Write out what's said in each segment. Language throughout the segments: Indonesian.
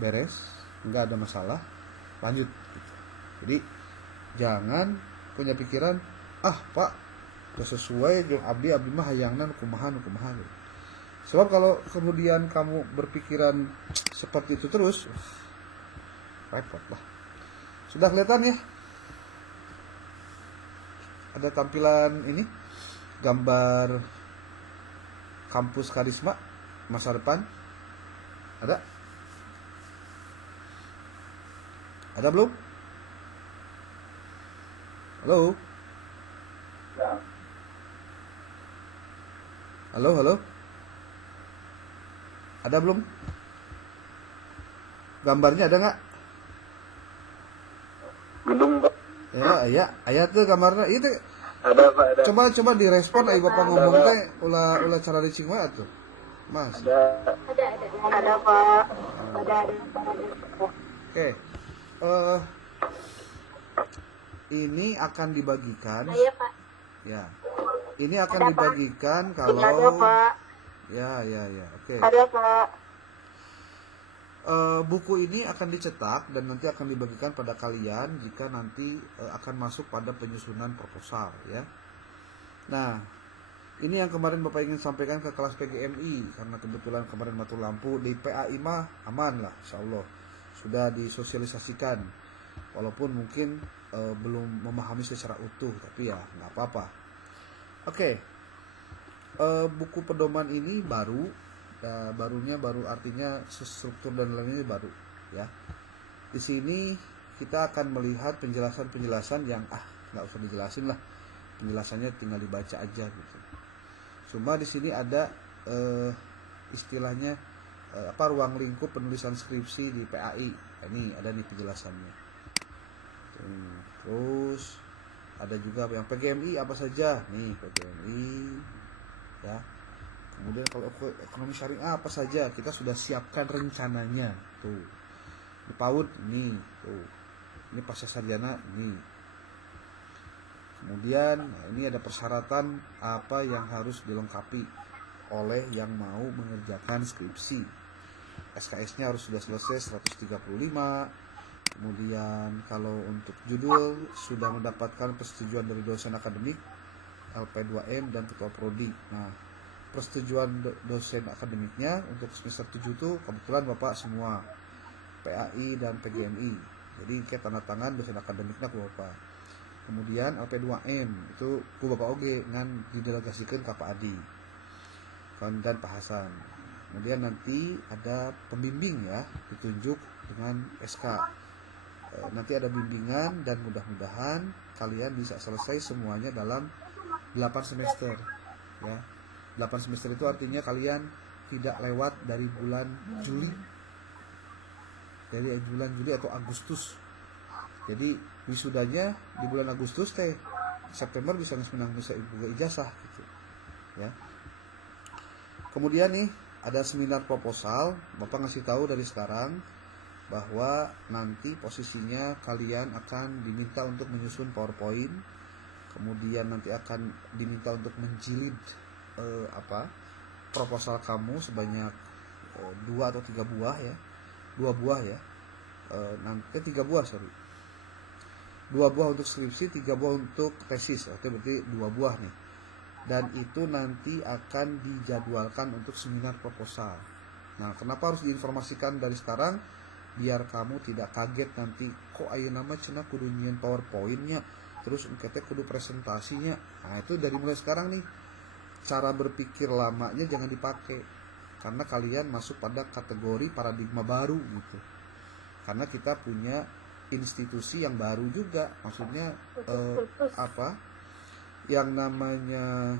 beres, nggak ada masalah, lanjut gitu. Jadi jangan punya pikiran, ah pak sesuai jeung abdi mah hayangna kumaha gitu. Sebab kalau kemudian kamu berpikiran seperti itu terus, repot lah. Sudah kelihatan ya? Ada tampilan ini, gambar kampus Karisma masa depan. Ada? Ada belum? Halo? Halo? Ada belum? Gambarnya ada nggak? Belum, Pak. Ya, ayat tuh gambarnya itu. Ada, Pak, ada. Coba direspon ayo Bapak ngomong teh ulah cara dicing wae atuh. Mas. Ada, Pak. Ada. Oke. Ini akan dibagikan. Iya, Pak. Ya. Ini akan dibagikan kalau Ada, Pak. Ya. Oke. Ada, Pak. Buku ini akan dicetak dan nanti akan dibagikan pada kalian jika nanti akan masuk pada penyusunan proposal ya. Nah, ini yang kemarin Bapak ingin sampaikan ke kelas PGMI karena kebetulan kemarin mati lampu di PAI mah aman lah, insyaallah sudah disosialisasikan. Walaupun mungkin belum memahami secara utuh, tapi ya nggak apa-apa. Oke. Buku pedoman ini baru. Barunya baru artinya struktur dan lainnya baru ya. Di sini kita akan melihat penjelasan yang nggak usah dijelasin lah, penjelasannya tinggal dibaca aja gitu. Cuma di sini ada istilahnya ruang lingkup penulisan skripsi di PAI. Ini ada nih penjelasannya. Terus ada juga yang PGMI apa saja nih, PGMI ya. Kemudian kalau ekonomi syariah apa saja kita sudah siapkan rencananya tuh. Di PAUD nih tuh. Ini pasca sarjana nih. Kemudian ini ada persyaratan apa yang harus dilengkapi oleh yang mau mengerjakan skripsi. SKS-nya harus sudah selesai 135. Kemudian kalau untuk judul sudah mendapatkan persetujuan dari dosen akademik, LP2M dan ketua prodi. Nah, persetujuan dosen akademiknya untuk semester 7 itu kebetulan Bapak semua PAI dan PGMI. Jadi kayak tanda tangan dosen akademiknya ke Bapak. Kemudian LP2M itu ku Bapak oge ngan didelegasikan ke Pak Adi dan Pak Hasan. Kemudian nanti ada pembimbing ya, ditunjuk dengan SK. Nanti ada bimbingan dan mudah-mudahan kalian bisa selesai semuanya dalam 8 semester ya. 8 semester itu artinya kalian tidak lewat dari bulan Juli. Dari bulan Juli atau Agustus. Jadi wisudanya di bulan Agustus teh September bisa menang bisa buka ijazah gitu. Ya. Kemudian nih ada seminar proposal, Bapak ngasih tahu dari sekarang bahwa nanti posisinya kalian akan diminta untuk menyusun PowerPoint. Kemudian nanti akan diminta untuk menjilid proposal kamu sebanyak 2 atau 3 buah ya. 2 buah ya. Nanti 3 buah 2 buah untuk skripsi, 3 buah untuk tesis. Berarti 2 buah nih. Dan itu nanti akan dijadwalkan untuk seminar proposal. Nah, kenapa harus diinformasikan dari sekarang? Biar kamu tidak kaget nanti kok ayeuna mah cenah kudu nyieun PowerPoint-nya, terus engke kudu presentasinya. Nah, itu dari mulai sekarang nih. Cara berpikir lamanya jangan dipakai karena kalian masuk pada kategori paradigma baru gitu. Karena kita punya institusi yang baru juga, maksudnya yang namanya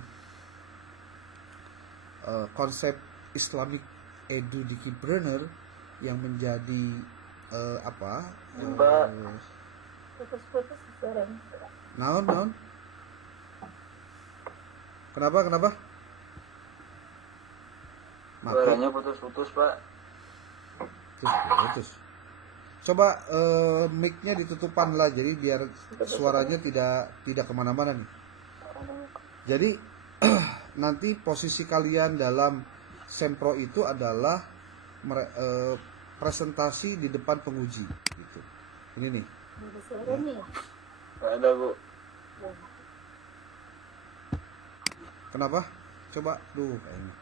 konsep Islamic Educapreneur yang menjadi naon Kenapa? Suaranya putus-putus, Pak. Putus. Coba mic-nya ditutupan lah, jadi biar suaranya tidak kemana-mana nih. Jadi nanti posisi kalian dalam sempro itu adalah presentasi di depan penguji gitu. Ini nih. Nggak ada, Bu. Kenapa? Coba kayaknya.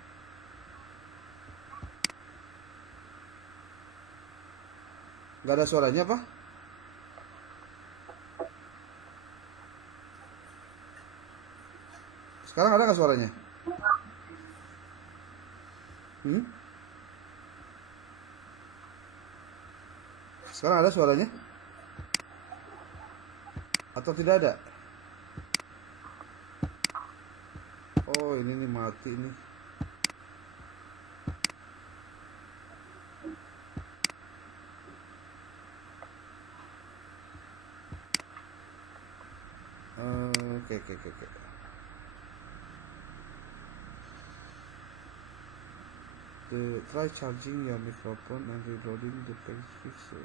Nggak ada suaranya apa? Sekarang ada nggak suaranya? Sekarang ada suaranya? Atau tidak ada? Oh, ini nih mati nih. Oke. Try charging your microphone and reloading the page fixer.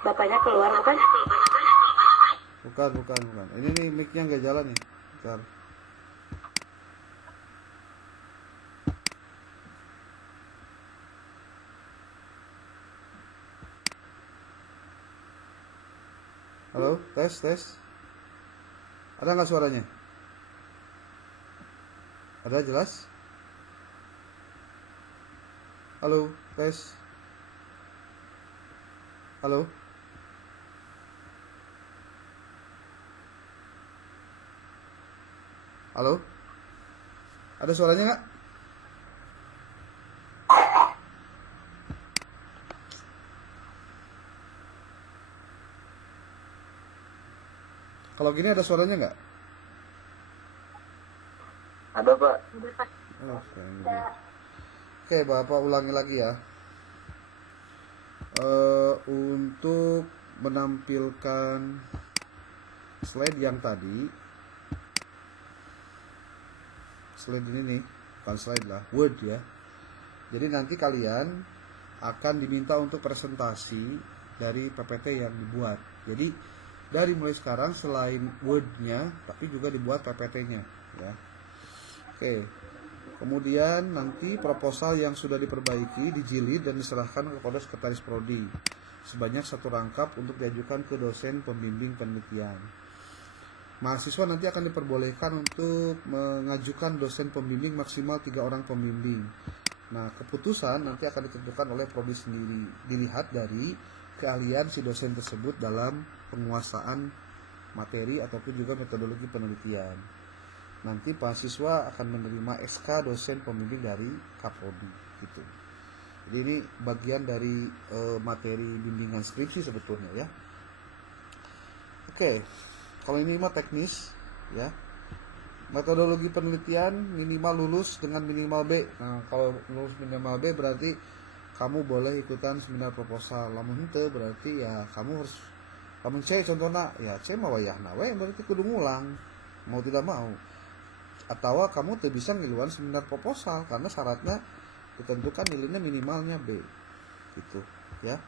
Bapaknya keluar apa? Bukan. Ini nih mic-nya nggak jalan nih. Bentar. Halo, tes. Ada nggak suaranya? Ada jelas? Halo, tes. Halo. Halo? Ada suaranya nggak? Kalau gini ada suaranya nggak? Ada, Pak. Oh, oke, Bapak ulangi lagi ya. Untuk menampilkan slide yang tadi, slide ini nih, bukan slide lah, Word ya. Jadi nanti kalian akan diminta untuk presentasi dari PPT yang dibuat. Jadi dari mulai sekarang selain Word-nya, tapi juga dibuat PPT-nya ya. Oke. Kemudian nanti proposal yang sudah diperbaiki dijilid dan diserahkan kepada sekretaris prodi sebanyak 1 rangkap untuk diajukan ke dosen pembimbing penelitian. Mahasiswa nanti akan diperbolehkan untuk mengajukan dosen pembimbing maksimal 3 orang pembimbing. Nah, keputusan nanti akan ditentukan oleh prodi sendiri, dilihat dari keahlian si dosen tersebut dalam penguasaan materi ataupun juga metodologi penelitian. Nanti mahasiswa akan menerima SK dosen pembimbing dari Kaprodi gitu. Jadi ini bagian dari materi bimbingan skripsi sebetulnya ya. Oke. Kalau ini mah teknis ya. Metodologi penelitian minimal lulus dengan minimal B. Nah, kalau lulus minimal B berarti kamu boleh ikutan seminar proposal. Lamun henteu berarti ya kamu harus lamun C contohnya ya C mah wayahna we berarti kudu ngulang. Mau tidak mau. Atau kamu tuh bisa ngiluan seminar proposal karena syaratnya ditentukan nilainya minimalnya B gitu ya.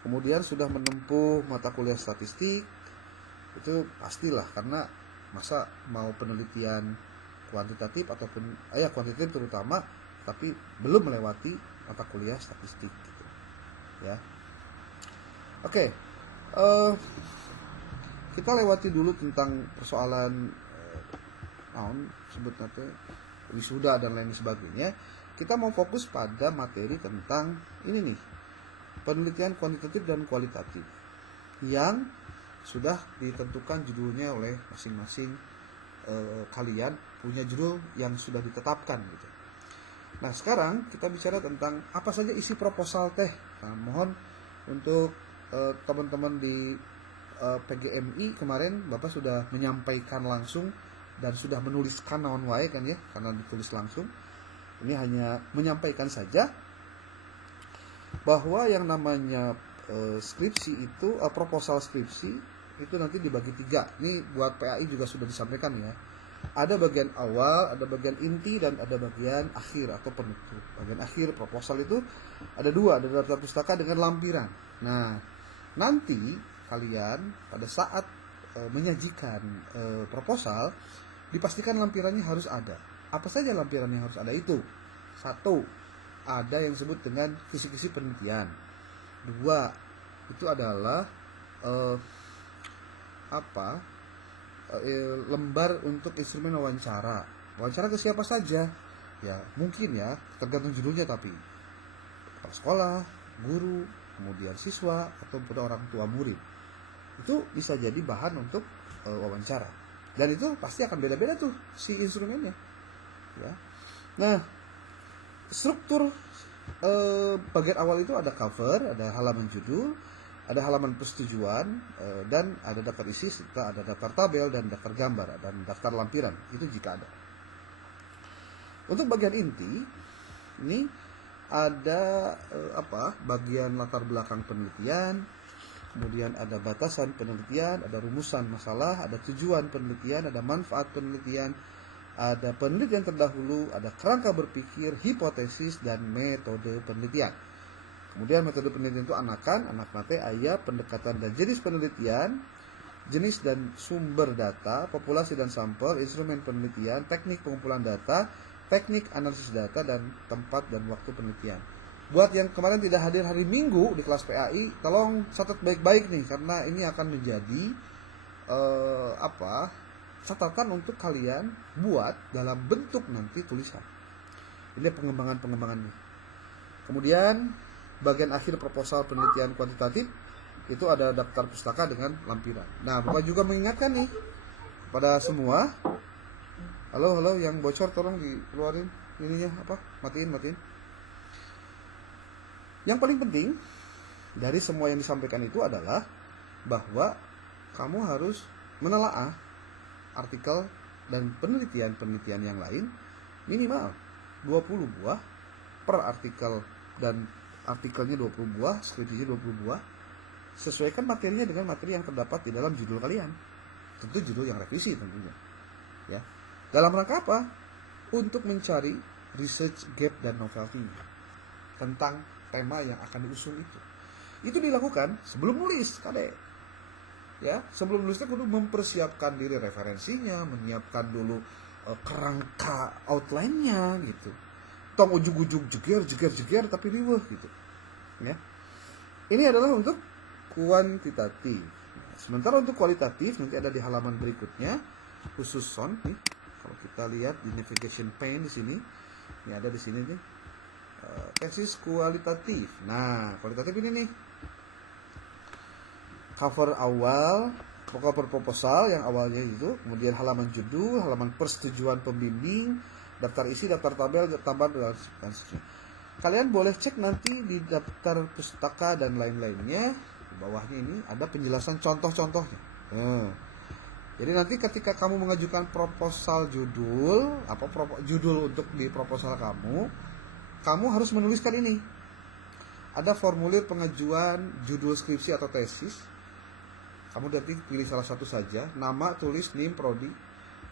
Kemudian sudah menempuh mata kuliah statistik, itu pastilah karena masa mau penelitian kuantitatif ataupun kuantitatif terutama tapi belum melewati mata kuliah statistik gitu ya. Oke. Kita lewati dulu tentang persoalan sebut nanti wisuda dan lain sebagainya. Kita mau fokus pada materi tentang ini nih, penelitian kuantitatif dan kualitatif yang sudah ditentukan judulnya oleh masing-masing kalian punya judul yang sudah ditetapkan gitu. Nah, sekarang kita bicara tentang apa saja isi proposal teh. Nah, mohon untuk teman-teman di PGMI kemarin Bapak sudah menyampaikan langsung dan sudah menuliskan naon wae kan ya, karena ditulis langsung. Ini hanya menyampaikan saja bahwa yang namanya skripsi itu proposal skripsi itu nanti dibagi 3. Ini buat PAI juga sudah disampaikan ya. Ada bagian awal, ada bagian inti, dan ada bagian akhir atau penutup. Bagian akhir proposal itu ada 2, ada daftar pustaka dengan lampiran. Nah, nanti kalian pada saat menyajikan proposal, dipastikan lampirannya harus ada. Apa saja lampiran yang harus ada itu? 1, ada yang disebut dengan kisi-kisi penelitian. 2, itu adalah lembar untuk instrumen wawancara. Wawancara ke siapa saja? Ya, mungkin ya, tergantung judulnya, tapi kepala sekolah, guru, kemudian siswa, ataupun orang tua murid. Itu bisa jadi bahan untuk wawancara. Dan itu pasti akan beda-beda tuh si instrumennya. Ya. Nah, struktur bagian awal itu ada cover, ada halaman judul, ada halaman persetujuan, dan ada daftar isi, serta ada daftar tabel dan daftar gambar dan daftar lampiran. Itu jika ada. Untuk bagian inti ini ada bagian latar belakang penelitian, kemudian ada batasan penelitian, ada rumusan masalah, ada tujuan penelitian, ada manfaat penelitian, ada penelitian terdahulu, ada kerangka berpikir, hipotesis, dan metode penelitian. Kemudian metode penelitian itu anakan, anak mate, ayah, pendekatan dan jenis penelitian, jenis dan sumber data, populasi dan sampel, instrumen penelitian, teknik pengumpulan data, teknik analisis data, dan tempat dan waktu penelitian. Buat yang kemarin tidak hadir hari Minggu di kelas PAI, tolong catat baik-baik nih, karena ini akan menjadi catatan untuk kalian buat dalam bentuk nanti tulisan. Ini pengembangannya. Kemudian bagian akhir proposal penelitian kuantitatif itu ada daftar pustaka dengan lampiran. Nah, Bapak juga mengingatkan nih pada semua. Halo, yang bocor tolong dikeluarin ininya matiin. Yang paling penting dari semua yang disampaikan itu adalah bahwa kamu harus menelaah artikel dan penelitian yang lain minimal 20 buah per artikel, dan artikelnya 20 buah, skripsinya 20 buah. Sesuaikan materinya dengan materi yang terdapat di dalam judul kalian. Tentu judul yang revisi tentunya. Ya. Dalam rangka apa? Untuk mencari research gap dan novelty tentang tema yang akan diusung itu. Itu dilakukan sebelum nulis, Kade. Ya, sebelum nulisnya kudu mempersiapkan diri referensinya, menyiapkan dulu kerangka outline-nya gitu. Tong ujug-ujug jeger tapi riweuh gitu. Ya. Ini adalah untuk kuantitatif. Sementara untuk kualitatif nanti ada di halaman berikutnya, khusus sound nih. Kalau kita lihat di navigation pane di sini, ini ada di sini nih. Tesis kualitatif. Nah, kualitatif ini nih. Cover awal, cover proposal yang awalnya itu, kemudian halaman judul, halaman persetujuan pembimbing, daftar isi, daftar tabel, tambah dan seterusnya. Kalian boleh cek nanti di daftar pustaka dan lain-lainnya. Di bawahnya ini ada penjelasan contoh-contohnya. Jadi nanti ketika kamu mengajukan proposal judul, judul untuk di proposal kamu harus menuliskan ini. Ada formulir pengajuan judul skripsi atau tesis. Kamu nanti pilih salah satu saja, nama, tulis, NIM, prodi.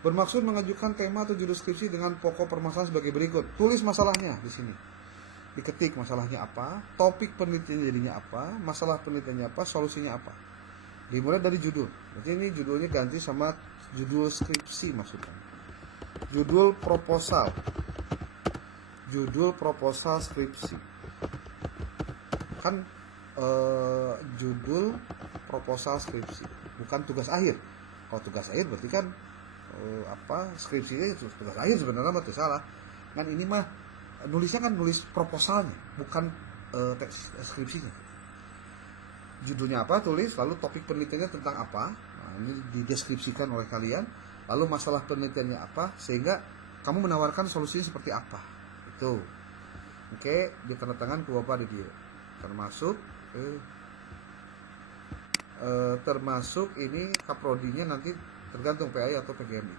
Bermaksud mengajukan tema atau judul skripsi dengan pokok permasalahan sebagai berikut. Tulis masalahnya di sini. Diketik masalahnya apa, topik penelitiannya jadinya apa, masalah penelitiannya apa, solusinya apa. Dimulai dari judul. Berarti ini judulnya ganti sama judul skripsi maksudnya. Judul proposal. Judul proposal skripsi. Kan judul proposal skripsi, bukan tugas akhir. Kalau tugas akhir berarti kan skripsinya itu tugas akhir sebenarnya mah salah. Kan ini mah nulisnya kan nulis proposalnya, bukan teks skripsinya. Judulnya apa, tulis, lalu topik penelitiannya tentang apa. Nah, ini dideskripsikan oleh kalian. Lalu masalah penelitiannya apa, sehingga kamu menawarkan solusinya seperti apa. Itu. Oke, ditandatangan ku Bapak di dia. Termasuk ini kaprodinya nanti tergantung PAI atau PGMI.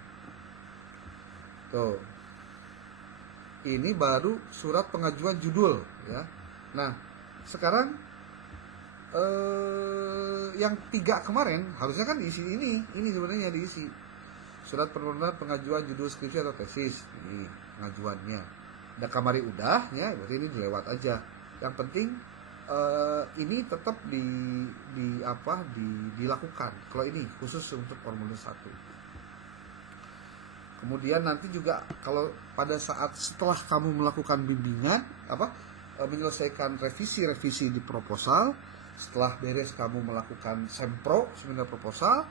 Tuh. Ini baru surat pengajuan judul ya. Nah, sekarang yang 3 kemarin harusnya kan diisi ini sebenarnya diisi. Surat permohonan pengajuan judul skripsi atau tesis. Ini pengajuannya. Ada kamari udah ya, berarti ini dilewat aja. Yang penting ini tetap dilakukan. Kalau ini khusus untuk formulir 1. Kemudian nanti juga kalau pada saat setelah kamu melakukan bimbingan menyelesaikan revisi di proposal, setelah beres kamu melakukan sempro seminar proposal,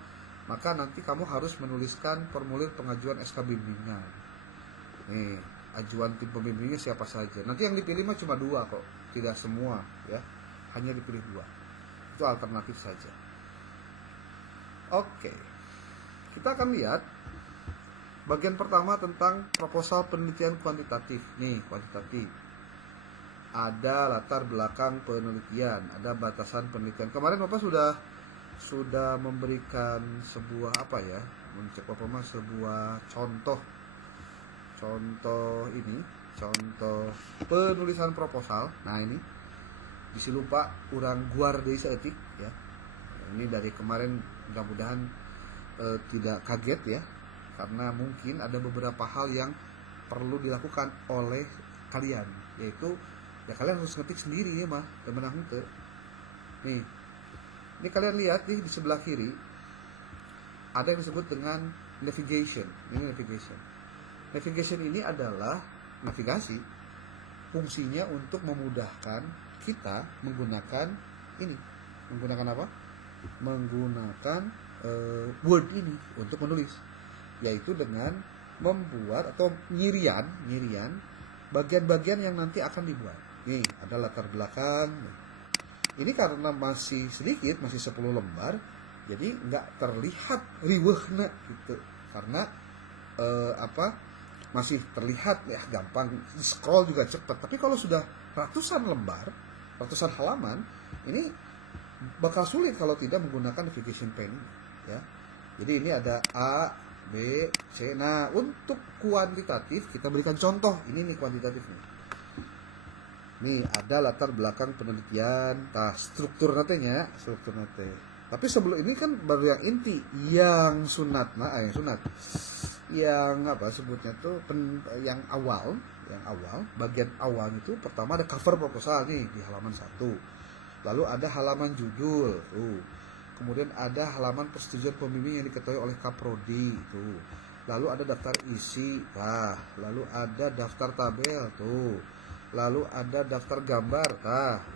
maka nanti kamu harus menuliskan formulir pengajuan SK bimbingan. Nih, ajuan tim pembimbingnya siapa saja. Nanti yang dipilih mah cuma 2 kok, tidak semua ya. Hanya dipilih 2. Itu alternatif saja. Oke. Kita akan lihat bagian pertama tentang proposal penelitian kuantitatif. Nih, kuantitatif. Ada latar belakang penelitian, ada batasan penelitian. Kemarin Bapak sudah memberikan sebuah sebuah contoh penulisan proposal. Nah, ini bisi lupa urang guar deui saeutik ya. Ini dari kemarin, mudah-mudahan tidak kaget ya, karena mungkin ada beberapa hal yang perlu dilakukan oleh kalian, yaitu ya kalian harus ngetik sendiri ya mah, temenang henteu. Nih, ini kalian lihat nih di sebelah kiri ada yang disebut dengan navigation. Ini navigation. Navigation ini adalah navigasi, fungsinya untuk memudahkan kita menggunakan ini. Menggunakan apa? Menggunakan Word ini untuk menulis, yaitu dengan membuat atau nyirian bagian-bagian yang nanti akan dibuat. Nih, ada latar belakang. Ini karena masih sedikit, masih 10 lembar, jadi nggak terlihat riweuhna gitu. Karena masih terlihat ya gampang, scroll juga cepat. Tapi kalau sudah ratusan lembar, ratusan halaman, ini bakal sulit kalau tidak menggunakan navigation pen ini, ya. Jadi ini ada A, B, C. Nah, untuk kuantitatif kita berikan contoh. Ini nih kuantitatif nih. Nih ada latar belakang penelitian, struktur nantinya, Tapi sebelum ini kan baru yang inti, yang sunat, yang sebutnya tuh yang awal, bagian awal itu pertama ada cover proposal nih di halaman 1. Lalu ada halaman judul tuh. Kemudian ada halaman persetujuan pembimbing yang diketahui oleh Kaprodi itu. Lalu ada daftar isi, lalu ada daftar tabel tuh. Lalu ada daftar gambar,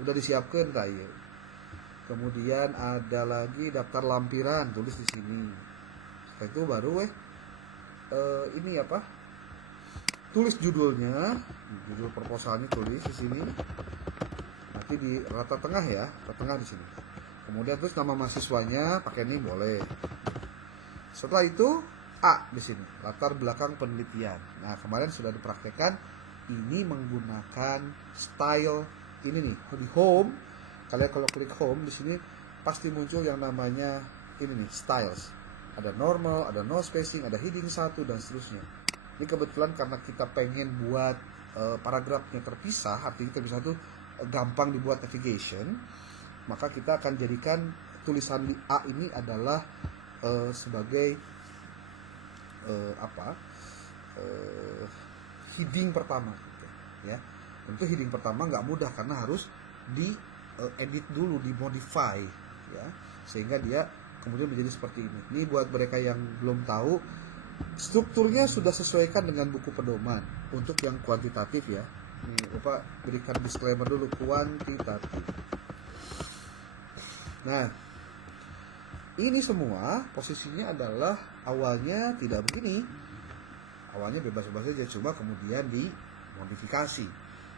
udah disiapkan ya. Kemudian ada lagi daftar lampiran, tulis di sini. Setelah itu baru tulis judulnya, judul proposalnya tulis di sini. Nanti di rata tengah ya, rata tengah di sini. Kemudian terus nama mahasiswanya pakai ini boleh. Setelah itu A di sini, latar belakang penelitian. Nah, kemarin sudah dipraktekkan ini menggunakan style ini nih di home. Kalian kalau klik home di sini pasti muncul yang namanya ini nih, styles. Ada normal, ada no spacing, ada heading 1 dan seterusnya. Ini kebetulan karena kita pengen buat paragrafnya terpisah, artinya terpisah itu gampang dibuat navigation, maka kita akan jadikan tulisan di A ini adalah sebagai heading pertama gitu, ya. Tentu heading pertama nggak mudah karena harus di edit dulu, dimodify ya, sehingga dia kemudian menjadi seperti ini. Ini buat mereka yang belum tahu, strukturnya sudah sesuaikan dengan buku pedoman untuk yang kuantitatif ya. Ini Bapak berikan disclaimer dulu, kuantitatif. Nah, ini semua posisinya adalah awalnya tidak begini. Awalnya bebas-bebas saja, cuma kemudian dimodifikasi.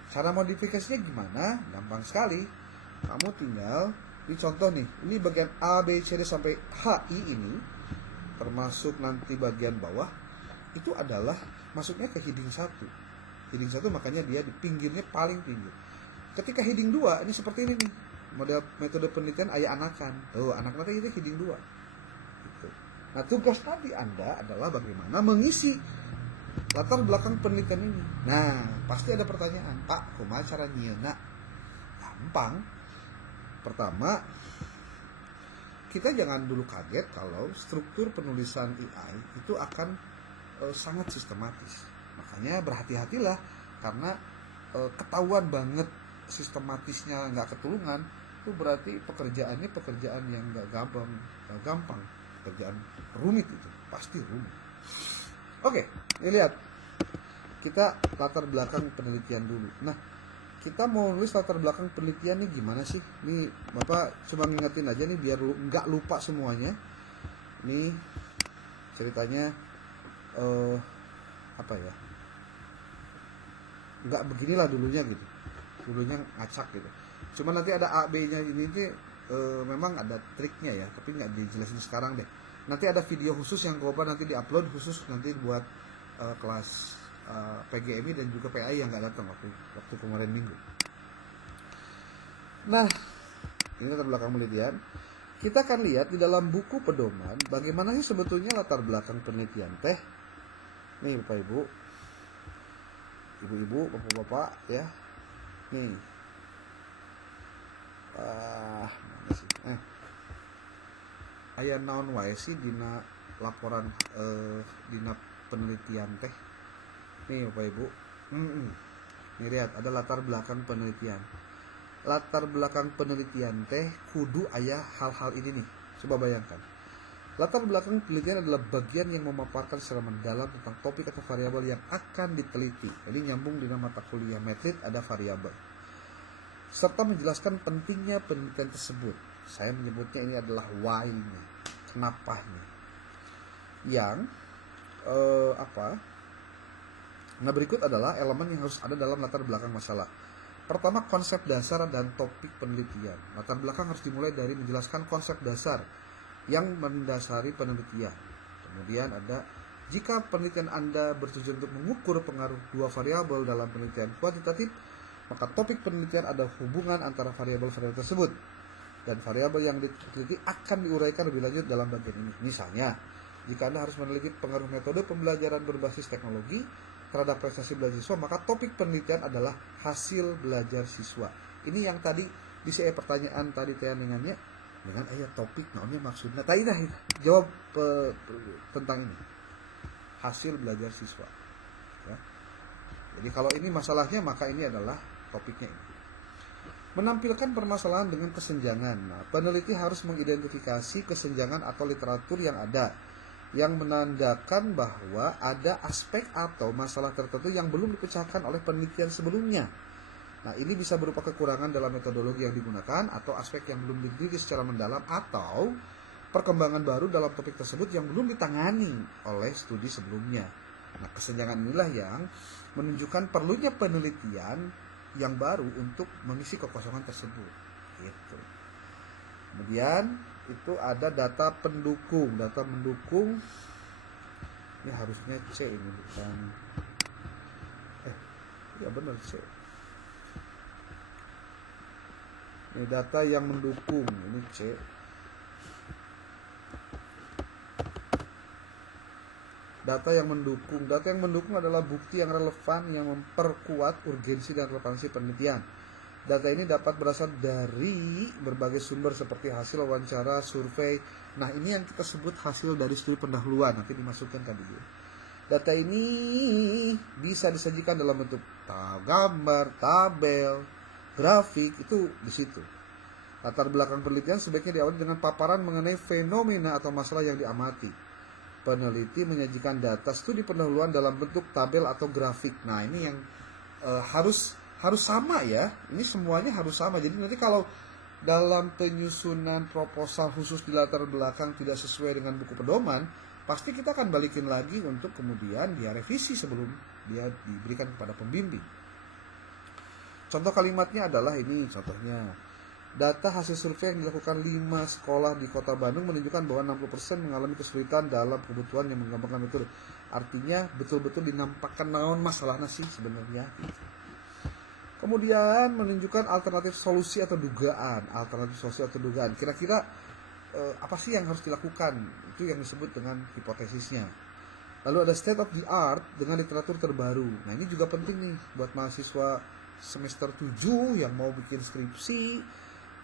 Cara modifikasinya gimana? Gampang sekali. Kamu tinggal, ini contoh nih, ini bagian A, B, C, D sampai H, I ini, termasuk nanti bagian bawah, itu adalah masuknya ke heading 1. Heading 1 makanya dia di pinggirnya paling pinggir. Ketika heading 2, ini seperti ini nih, metode penelitian ayah anakan. Anak nanti itu heading 2. Gitu. Nah, tugas tadi Anda adalah bagaimana mengisi latar belakang penelitian ini. Nah, pasti ada pertanyaan, Pak, kumaha cara nyeuna? Gampang. Pertama, kita jangan dulu kaget kalau struktur penulisan AI itu akan sangat sistematis. Makanya berhati-hatilah karena ketahuan banget sistematisnya nggak ketulungan, itu berarti pekerjaan yang nggak gampang, pekerjaan rumit, itu pasti rumit. Oke, ini lihat, kita latar belakang penelitian dulu. Nah, kita mau nulis latar belakang penelitian nih gimana sih? Nih Bapak cuma ngingetin aja nih biar nggak lupa semuanya. Nih ceritanya apa ya? Nggak beginilah dulunya gitu. Dulunya ngacak gitu. Cuma nanti ada A B-nya ini memang ada triknya ya, tapi nggak dijelasin sekarang deh. Nanti ada video khusus yang Koba nanti diupload khusus nanti buat kelas PGMI dan juga PAI yang nggak datang waktu kemarin minggu. Nah, ini latar belakang penelitian. Kita akan lihat di dalam buku pedoman bagaimana sih sebetulnya latar belakang penelitian teh. Nih Bapak Ibu, Ibu-ibu, Bapak-bapak ya. Nih. Mana sih? Aya naon wae sih dina laporan dina penelitian teh. Nih Bapak Ibu. Nih lihat ada latar belakang penelitian. Latar belakang penelitian teh kudu aya hal-hal ini nih. Coba bayangkan. Latar belakang penelitian adalah bagian yang memaparkan secara mendalam tentang topik atau variabel yang akan diteliti. Jadi nyambung dengan mata kuliah metrik ada variabel. Serta menjelaskan pentingnya penelitian tersebut. Saya menyebutnya ini adalah why-nya, kenapanya. Yang Nah, berikut adalah elemen yang harus ada dalam latar belakang masalah. Pertama, konsep dasar dan topik penelitian. Latar belakang harus dimulai dari menjelaskan konsep dasar yang mendasari penelitian. Kemudian ada, jika penelitian Anda bertujuan untuk mengukur pengaruh dua variabel dalam penelitian kuantitatif, maka topik penelitian ada hubungan antara variabel-variabel tersebut. Dan variabel yang diteliti akan diuraikan lebih lanjut dalam bagian ini. Misalnya, jika Anda harus meneliti pengaruh metode pembelajaran berbasis teknologi terhadap prestasi belajar siswa, maka topik penelitian adalah hasil belajar siswa. Ini yang tadi di pertanyaan tadi dengan ayat topik naonnya maksudnya. Tadi dah jawab tentang ini. Hasil belajar siswa. Ya. Jadi kalau ini masalahnya maka ini adalah topiknya ini. Menampilkan permasalahan dengan kesenjangan. Nah, peneliti harus mengidentifikasi kesenjangan atau literatur yang ada, yang menandakan bahwa ada aspek atau masalah tertentu yang belum dipecahkan oleh penelitian sebelumnya. Nah, ini bisa berupa kekurangan dalam metodologi yang digunakan, atau aspek yang belum diteliti secara mendalam, atau perkembangan baru dalam topik tersebut yang belum ditangani oleh studi sebelumnya. Nah, kesenjangan inilah yang menunjukkan perlunya penelitian yang baru untuk mengisi kekosongan tersebut. Gitu. Kemudian itu ada data pendukung. Data mendukung ini harusnya C, ini bukan ya benar C. Ini data yang mendukung, ini C. Data yang mendukung adalah bukti yang relevan yang memperkuat urgensi dan relevansi penelitian. Data ini dapat berasal dari berbagai sumber seperti hasil wawancara, survei. Nah, ini yang kita sebut hasil dari studi pendahuluan, nanti dimasukkan ke video. Data ini bisa disajikan dalam bentuk gambar, tabel, grafik, itu di situ. Latar belakang penelitian sebaiknya diawali dengan paparan mengenai fenomena atau masalah yang diamati. Peneliti menyajikan data studi pendahuluan dalam bentuk tabel atau grafik. Nah, ini yang harus sama ya. Ini semuanya harus sama. Jadi nanti kalau dalam penyusunan proposal khusus di latar belakang tidak sesuai dengan buku pedoman, pasti kita akan balikin lagi untuk kemudian dia revisi sebelum dia diberikan kepada pembimbing. Contoh kalimatnya adalah ini contohnya. Data hasil survei yang dilakukan 5 sekolah di Kota Bandung menunjukkan bahwa 60% mengalami kesulitan dalam kebutuhan yang menggambarkan metode. Artinya betul-betul dinampakkan naon masalahnya sih sebenarnya. Kemudian menunjukkan alternatif solusi atau dugaan. Kira-kira apa sih yang harus dilakukan? Itu yang disebut dengan hipotesisnya. Lalu ada state of the art dengan literatur terbaru. Nah, ini juga penting nih buat mahasiswa semester 7 yang mau bikin skripsi,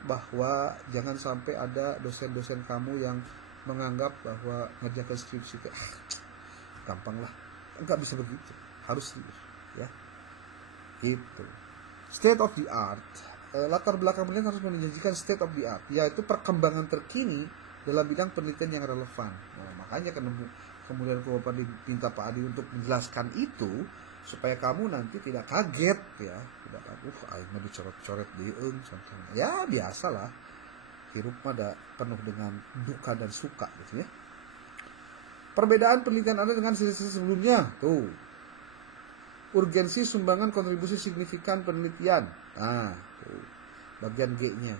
bahwa jangan sampai ada dosen-dosen kamu yang menganggap bahwa ngerjakan skripsi itu gampang lah. Enggak bisa begitu. Harus serius, ya. Gitu. State of the art, latar belakang penelitian harus menjanjikan state of the art, yaitu perkembangan terkini dalam bidang penelitian yang relevan. Nah, makanya kemudian Bapak diminta Pak Adi untuk menjelaskan itu supaya kamu nanti tidak kaget ya, tidak kaget, akhirnya dicoret-coret dieng contohnya. Ya biasalah, hirup pada penuh dengan duka dan suka gitu ya. Perbedaan penelitian Anda dengan sesi sebelumnya, tuh. Urgensi sumbangan kontribusi signifikan penelitian. Nah, tuh, bagian G-nya.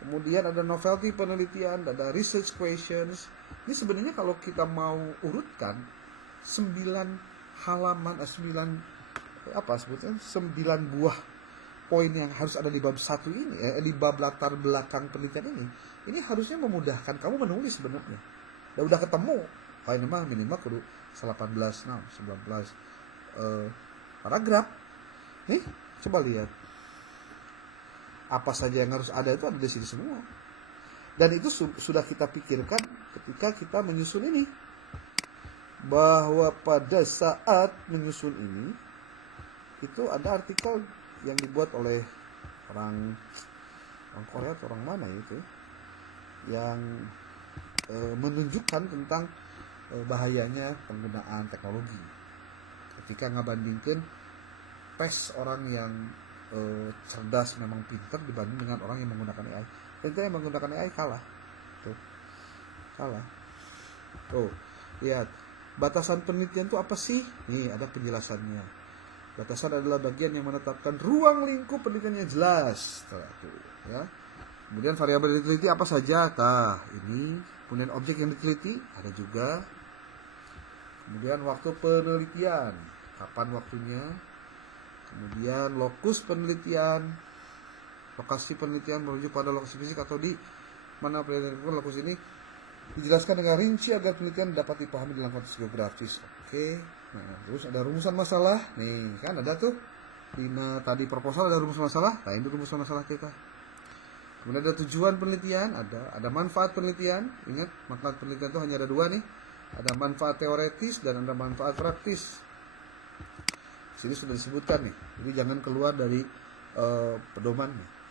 Kemudian ada novelty penelitian, ada research questions. Ini sebenarnya kalau kita mau urutkan 9 halaman, 9 buah poin yang harus ada di bab 1 ini, di bab latar belakang penelitian ini harusnya memudahkan kamu menulis sebenarnya. Udah ketemu. Kalau minimal kudu 18, 19 paragraf. Nih, coba lihat. Apa saja yang harus ada itu ada di sini semua. Dan itu sudah kita pikirkan ketika kita menyusun ini. Bahwa pada saat menyusun ini, itu ada artikel yang dibuat oleh orang Korea atau orang mana itu, yang menunjukkan tentang bahayanya penggunaan teknologi. Ketika ngabandingkan orang yang cerdas memang pintar dibanding dengan orang yang menggunakan AI. Tentu yang menggunakan AI kalah. Tuh, lihat. Batasan penelitian itu apa sih? Nih, ada penjelasannya. Batasan adalah bagian yang menetapkan ruang lingkup penelitian yang jelas. Tuh, ya. Kemudian variabel yang diteliti apa saja? Ini. Kemudian objek yang diteliti ada juga. Kemudian waktu penelitian, kapan waktunya. Kemudian lokus penelitian, lokasi penelitian merujuk pada lokasi fisik atau di mana penelitian. Lokus ini dijelaskan dengan rinci agar penelitian dapat dipahami dalam konteks geografis. Oke. Nah, terus ada rumusan masalah. Nih, kan ada tuh. Tadi proposal ada rumus masalah. Nah, ini rumusan masalah kita. Kemudian ada tujuan penelitian, ada manfaat penelitian. Ingat, manfaat penelitian itu hanya ada 2 nih. Ada manfaat teoretis dan ada manfaat praktis. Sini sudah disebutkan nih. Jadi jangan keluar dari pedomannya.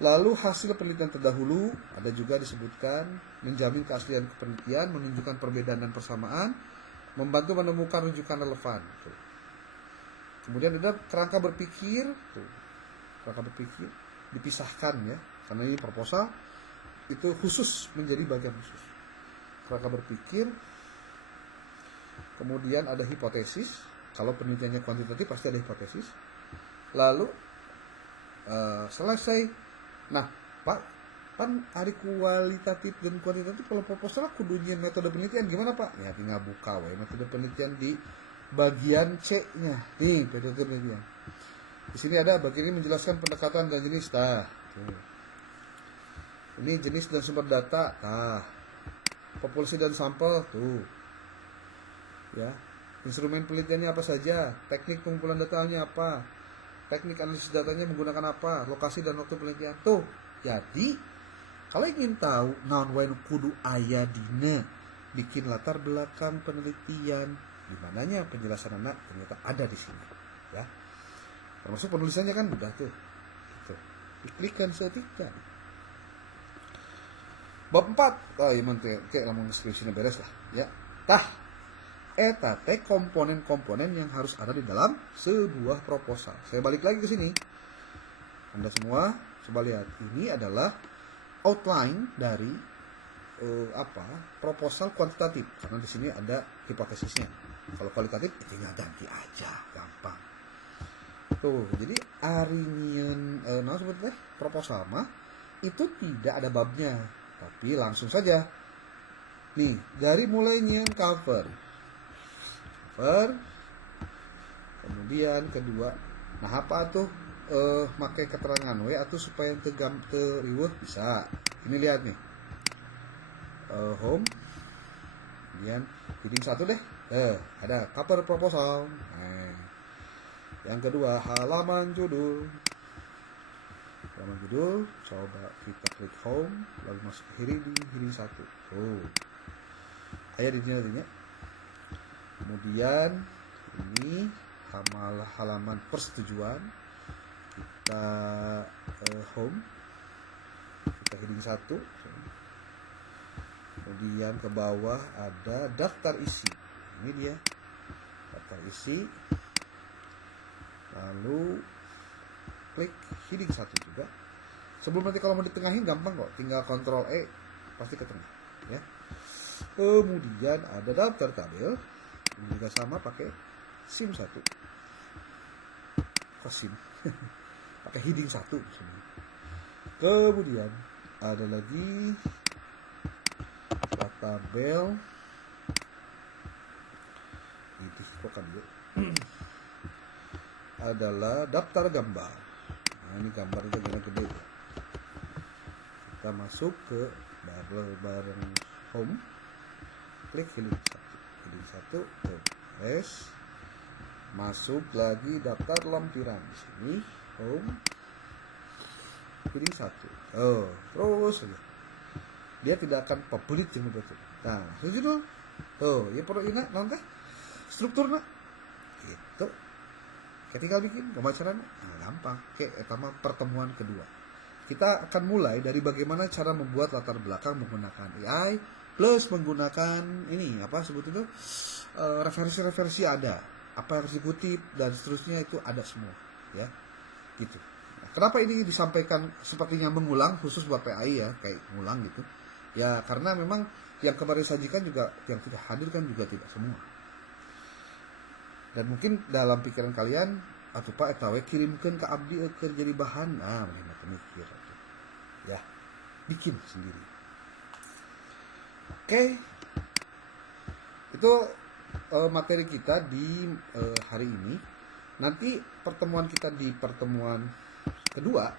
Lalu hasil penelitian terdahulu ada juga disebutkan menjamin keaslian penelitian, menunjukkan perbedaan dan persamaan, membantu menemukan rujukan relevan. Tuh. Kemudian ada kerangka berpikir. Tuh. Kerangka berpikir dipisahkan ya, karena ini proposal itu khusus menjadi bagian khusus. Kerangka berpikir. Kemudian ada hipotesis. Kalau penelitiannya kuantitatif pasti ada hipotesis. Lalu selesai. Nah, Pak, kan hari kualitatif dan kuantitatif kalau proposal kudunya metode penelitian gimana Pak? Ya tinggal buka metode penelitian di bagian C-nya. Nih, metode penelitian. Di sini ada bagian ini menjelaskan pendekatan dan jenis. Ini jenis dan sumber data. Populasi dan sampel tuh. Ya, instrumen penelitiannya apa saja, teknik pengumpulan datanya apa, teknik analisis datanya menggunakan apa, lokasi dan waktu penelitian tuh. Jadi kalau ingin tahu naon wae kudu aya dina bikin latar belakang penelitian, di mananya penjelasan anak ternyata ada di sini ya. Termasuk penulisannya kan udah tuh. Gitu. Diklikkan seketika. Bab 4. Iya kayak lamun skripsinya beres lah ya. Eta teh komponen-komponen yang harus ada di dalam sebuah proposal. Saya balik lagi ke sini. Anda semua coba lihat, ini adalah outline dari proposal kuantitatif. Karena di sini ada hipotesisnya. Kalau kualitatif tinggal ganti aja, gampang. Tuh, jadi arinyeun sebetulnya proposal mah itu tidak ada babnya, tapi langsung saja. Nih, dari mulai nyeun cover. Kemudian kedua, nah apa tuh pakai keterangan atau supaya riweuh bisa. Ini lihat nih, home, kemudian heading 1 deh, ada cover proposal. Nah, yang kedua halaman judul, coba kita klik home, lalu masuk ke heading 1. Tuh, kayak di sini. Kemudian ini halaman persetujuan, kita home, kita heading 1, kemudian ke bawah ada daftar isi. Ini dia daftar isi, lalu klik heading 1 juga. Sebelum nanti kalau mau ditengahin gampang kok, tinggal Ctrl E pasti ke tengah ya. Kemudian ada daftar tabel, ini juga sama pakai SIM 1. Kok SIM? Pakai heading 1 sebenarnya. Kemudian ada lagi tabel. Ini kok kan dia? Adalah daftar gambar. Nah, ini gambar itu gede ya. Kita masuk ke bareng home, klik heading 1, masuk lagi daftar lampiran. Di sini home, heading 1. Terus saja. Dia tidak akan publik jeung betul. Nah, judul. Ya perlu ingat naon teh? Strukturna. Gitu. Ketika bikin pembacaran, gampang. Oke, eta mah pertemuan kedua. Kita akan mulai dari bagaimana cara membuat latar belakang menggunakan AI plus menggunakan ini apa sebut itu referensi-referensi ada, apa yang harus dikutip dan seterusnya itu ada semua, ya, gitu. Nah, kenapa ini disampaikan sepertinya mengulang khusus buat PAI ya, kayak ngulang gitu, ya karena memang yang kemarin sajikan juga yang tidak hadir kan juga tidak semua. Dan mungkin dalam pikiran kalian atuh Pak eta we kirimkeun ke abdi keur jadi bahan. Nah, mana mikir atuh. Ya, bikin sendiri. Oke. Itu materi kita di hari ini. Nanti pertemuan kita di pertemuan kedua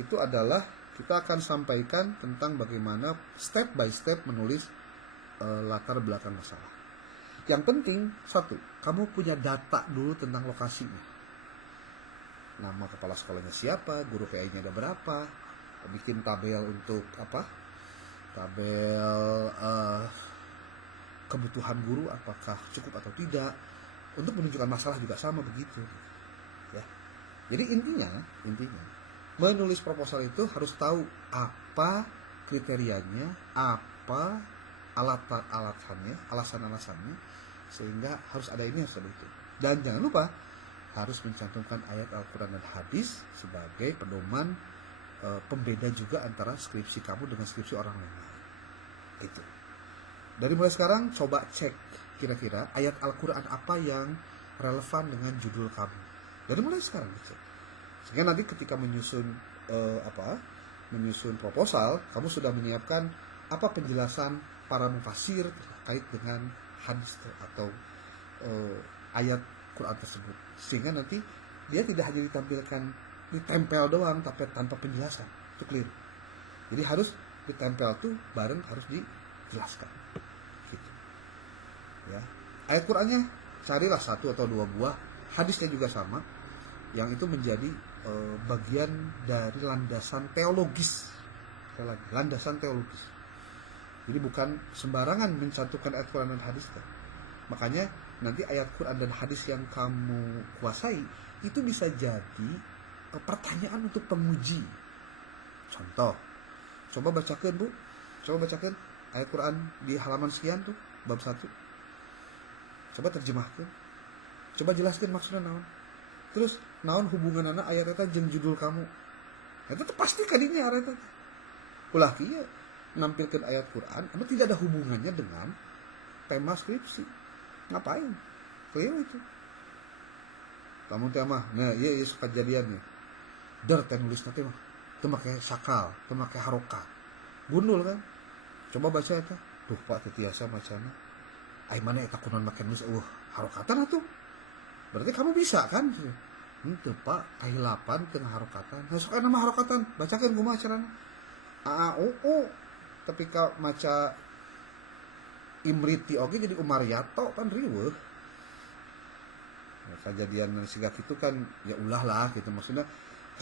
itu adalah kita akan sampaikan tentang bagaimana step by step menulis latar belakang masalah. Yang penting satu, kamu punya data dulu tentang lokasinya. Nama kepala sekolahnya siapa, guru PI-nya ada berapa, bikin tabel untuk apa? Tabel kebutuhan guru apakah cukup atau tidak. Untuk menunjukkan masalah juga sama begitu. Ya. Jadi intinya menulis proposal itu harus tahu apa kriterianya, apa alasannya, alasannya, sehingga harus ada ini, harus ada itu. Dan jangan lupa harus mencantumkan ayat Al-Quran dan hadis sebagai pedoman pembeda juga antara skripsi kamu dengan skripsi orang lain. Itu. Dari mulai sekarang coba cek kira-kira ayat Al-Quran apa yang relevan dengan judul kamu. Dari mulai sekarang cek. Sehingga nanti ketika menyusun proposal, kamu sudah menyiapkan apa penjelasan para mufasir terkait dengan hadis atau ayat Quran tersebut, sehingga nanti dia tidak hanya ditampilkan ditempel doang tapi tanpa penjelasan, itu clear. Jadi harus ditempel tuh bareng harus dijelaskan gitu ya. Ayat Qurannya carilah 1 atau 2 buah, hadisnya juga sama, yang itu menjadi bagian dari landasan teologis. Landasan teologis. Jadi bukan sembarangan mencantumkan ayat Quran dan hadis kan. Makanya nanti ayat Quran dan hadis yang kamu kuasai itu bisa jadi pertanyaan untuk penguji. Contoh, coba bacakan Bu, coba bacakan ayat Quran di halaman sekian tuh, bab 1. Coba terjemahkan, coba jelaskan maksudnya naon. Terus naon hubungan anak ayat itu jeung judul kamu. Itu pasti kadinya ayat itu. Ulah kieu menampilkan ayat Quran, namun tidak ada hubungannya dengan tema skripsi. Ngapain? Keliru itu. Kamu tema, nah iya kejadiannya. Der teh nulis nanti mah, teu make sakal, teu make harokat. Gundul kan? Coba baca eta. Duh Pak teu tiasa macana. Ai mana eta kunaon make nulis harokatan atuh. Berarti kamu bisa kan? Henteu Pak, kahilapan teu harokatan. Nah, sok nama harokatan, bacakeun kumaha carana. Tapi ka maca Imriti oge jadi Umaryato kan riweuh. Nah, kejadian siga kitu kan ya ulah lah gitu, maksudnya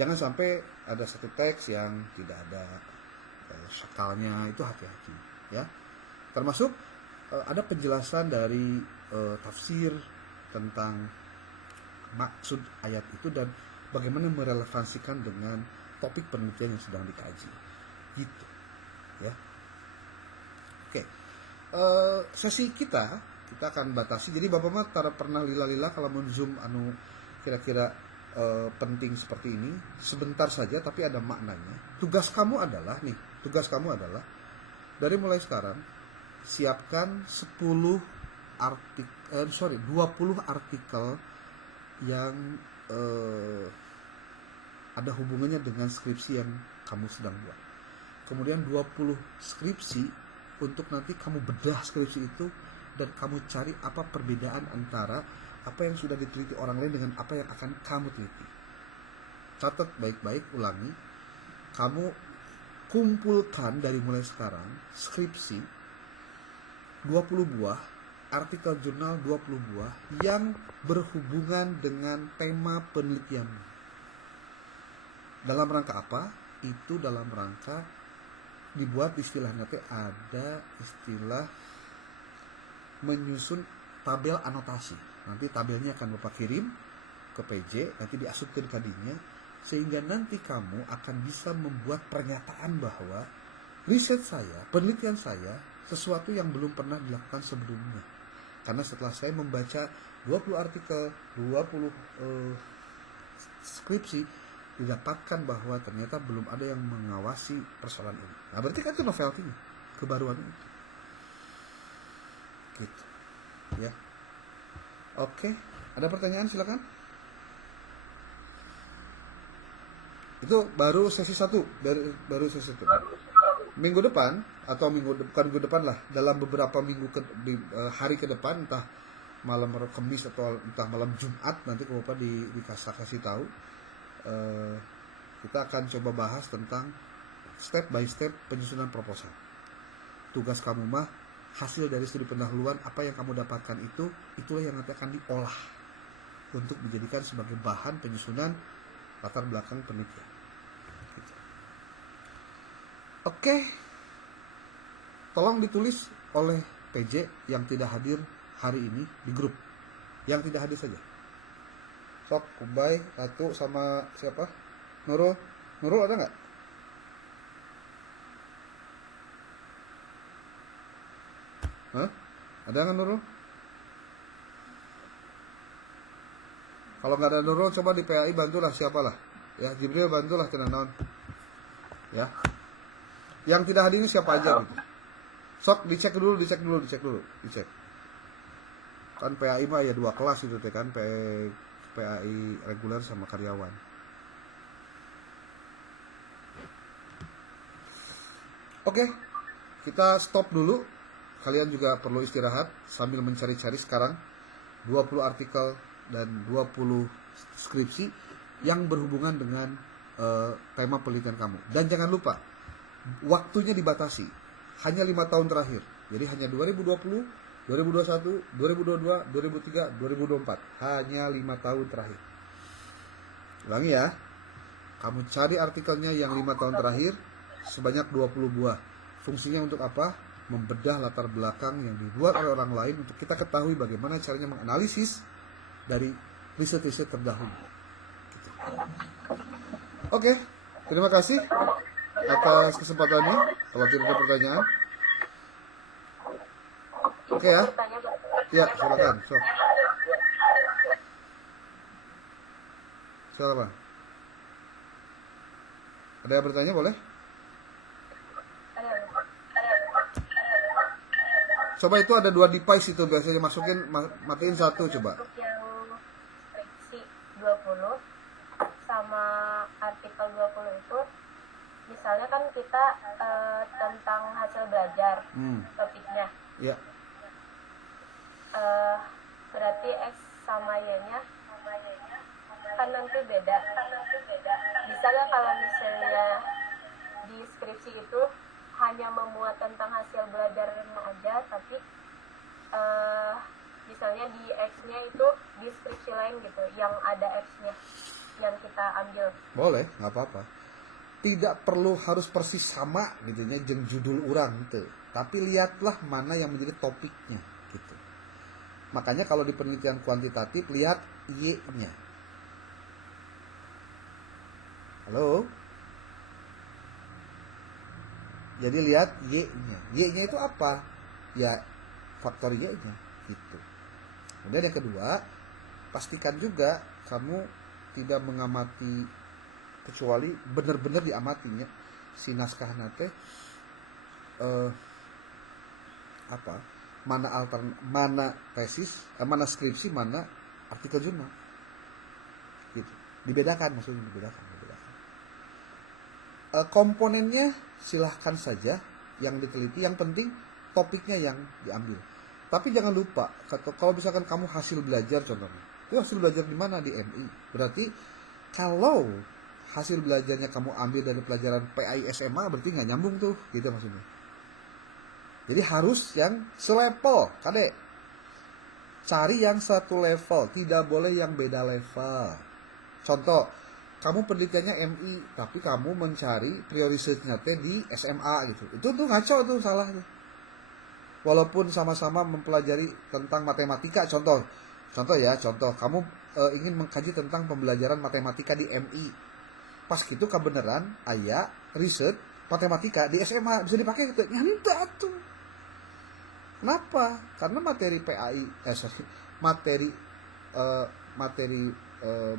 jangan sampai ada satu teks yang tidak ada sakalnya, itu hati-hati ya. Termasuk ada penjelasan dari tafsir tentang maksud ayat itu dan bagaimana merelevansikan dengan topik penelitian yang sedang dikaji, gitu ya. Oke. Sesi kita akan batasi. Jadi bapak mah pernah lila-lila kalau mau zoom anu kira-kira penting seperti ini, sebentar saja tapi ada maknanya. Tugas kamu adalah dari mulai sekarang siapkan 20 artikel yang ada hubungannya dengan skripsi yang kamu sedang buat. Kemudian 20 skripsi untuk nanti kamu bedah skripsi itu dan kamu cari apa perbedaan antara apa yang sudah diteliti orang lain dengan apa yang akan kamu teliti. Catat baik-baik, ulangi. Kamu kumpulkan dari mulai sekarang skripsi 20 buah, artikel jurnal 20 buah yang berhubungan dengan tema penelitianmu. Dalam rangka apa? Itu dalam rangka dibuat istilahnya ada istilah menyusun tabel anotasi. Nanti tabelnya akan Bapak kirim ke PJ, nanti diasupkan kadinya, sehingga nanti kamu akan bisa membuat pernyataan bahwa riset saya, penelitian saya, sesuatu yang belum pernah dilakukan sebelumnya. Karena setelah saya membaca 20 artikel, 20 skripsi, didapatkan bahwa ternyata belum ada yang mengawasi persoalan ini. Nah, berarti kan itu novelty-nya, kebaruan itu. Gitu. Ya. Oke, ada pertanyaan silakan. Itu baru sesi 1, baru sesi 1. Minggu depan atau bukan minggu depan lah, dalam beberapa hari ke depan, entah malam Kamis atau entah malam Jumat, nanti kalau Bapak dikasih tahu, kita akan coba bahas tentang step by step penyusunan proposal. Tugas kamu mah hasil dari studi pendahuluan, apa yang kamu dapatkan itulah yang nanti akan diolah untuk dijadikan sebagai bahan penyusunan latar belakang penelitian. Gitu. Oke, tolong ditulis oleh PJ yang tidak hadir hari ini di grup, yang tidak hadir saja. Sok, Kubai, Ratu, sama siapa? Nurul ada nggak? Hah? Ada nggak Nurul? Kalau nggak ada Nurul, coba di PAI bantulah siapalah. Ya, Jibril bantulah tenan-tenan. Ya. Yang tidak hadir ini siapa aja gitu. Sok dicek dulu. Kan PAI mah ya 2 kelas itu teh kan, PAI reguler sama karyawan. Oke. Kita stop dulu. Kalian juga perlu istirahat sambil mencari-cari sekarang 20 artikel dan 20 skripsi yang berhubungan dengan tema penelitian kamu. Dan jangan lupa, waktunya dibatasi. Hanya 5 tahun terakhir. Jadi hanya 2020, 2021, 2022, 2023, 2024. Hanya 5 tahun terakhir. Ulangi ya. Kamu cari artikelnya yang 5 tahun terakhir sebanyak 20 buah. Fungsinya untuk apa? Membedah latar belakang yang dibuat oleh orang lain untuk kita ketahui bagaimana caranya menganalisis dari riset-riset terdahulu. Gitu. Oke, terima kasih atas kesempatannya. Kalau tidak ada pertanyaan, oke ya. Ya, silakan. Silakan. Ada yang bertanya boleh? Coba itu ada 2 device itu biasanya masukin, matiin 1 coba. Untuk yang skripsi 20 sama artikel 20 itu, misalnya kan kita tentang hasil belajar topiknya. Iya. Berarti X sama Y-nya kan nanti beda. Bisa nggak kalau misalnya di skripsi itu hanya memuat tentang hasil belajarnya aja, tapi misalnya di X-nya itu di skripsi lain gitu, yang ada X-nya yang kita ambil. Boleh, nggak apa-apa. Tidak perlu harus persis sama gitu nya jeung judul orang gitu. Tapi lihatlah mana yang menjadi topiknya gitu. Makanya kalau di penelitian kuantitatif lihat Y-nya. Halo. Jadi lihat Y-nya. Y-nya itu apa? Ya faktor Y-nya gitu. Kemudian yang kedua, pastikan juga kamu tidak mengamati, kecuali benar-benar diamatinya si naskah nate mana tesis, mana skripsi, mana artikel jurnal gitu. Dibedakan, maksudnya dibedakan. Komponennya silahkan saja yang diteliti, yang penting topiknya yang diambil. Tapi jangan lupa, kalau misalkan kamu hasil belajar contohnya, itu hasil belajar di mana? Di MI. Berarti kalau hasil belajarnya kamu ambil dari pelajaran PAI SMA, berarti nggak nyambung tuh, gitu maksudnya. Jadi harus yang selevel, kadek. Cari yang satu level, tidak boleh yang beda level. Contoh, kamu penelitiannya MI, tapi kamu mencari prioritasnya di SMA gitu. Itu tuh ngaco tuh, salah tuh. Walaupun sama-sama mempelajari tentang matematika, contoh kamu ingin mengkaji tentang pembelajaran matematika di MI. Pas gitu kebenaran aya riset matematika di SMA bisa dipakai gitu. Nyanta tuh. Kenapa? Karena materi PAI materi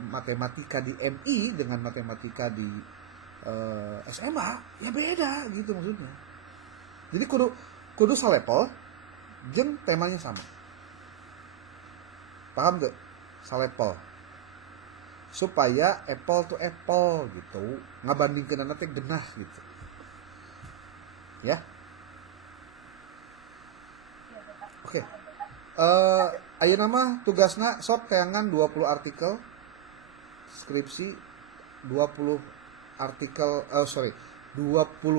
matematika di MI dengan matematika di SMA ya beda gitu maksudnya. Jadi kudu salevel jeung temanya sama. Paham tuh? Salevel. Supaya apple to apple gitu, ngabandingkeun teh genah gitu. Ya. Oke. Ayeuna mah tugasna sok tayangan 20 artikel skripsi, 20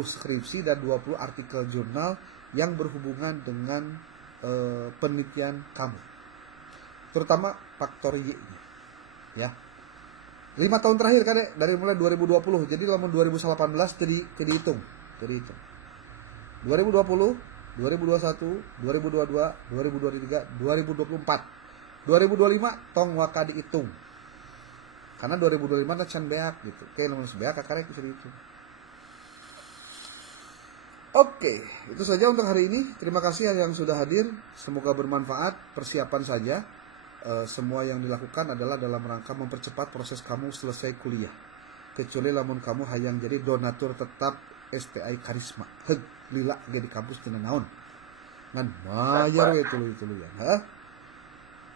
skripsi dan 20 artikel jurnal yang berhubungan dengan penelitian kamu. Terutama faktor Y-nya. Ya. 5 tahun terakhir kan dari mulai 2020. Jadi lamun 2018 tadi dihitung. 2020, 2021, 2022, 2023, 2024. 2025 tong waka dihitung. Karena 2025 na can beak gitu. Oke, lamun beak kakarek bisa dihitung. Oke, itu saja untuk hari ini. Terima kasih yang sudah hadir. Semoga bermanfaat. Persiapan saja. Semua yang dilakukan adalah dalam rangka mempercepat proses kamu selesai kuliah. Kecuali lamun kamu hayang jadi donatur tetap STI Karisma. Heg, lila ge di kampus tina naon. Ngan bayar we tuluy-tuluy ya.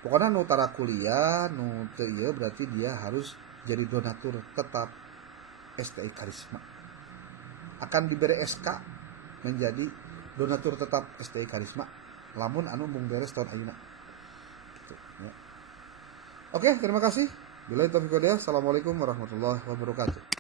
Pokoknya nu tara kuliah, nu teu ieu berarti dia harus jadi donatur tetap STI Karisma. Akan diberi SK menjadi donatur tetap STI Karisma. Lamun anu mung beres tahun ayeuna. Oke, terima kasih. Billahi taufiq wal hidayah. Assalamualaikum warahmatullahi wabarakatuh.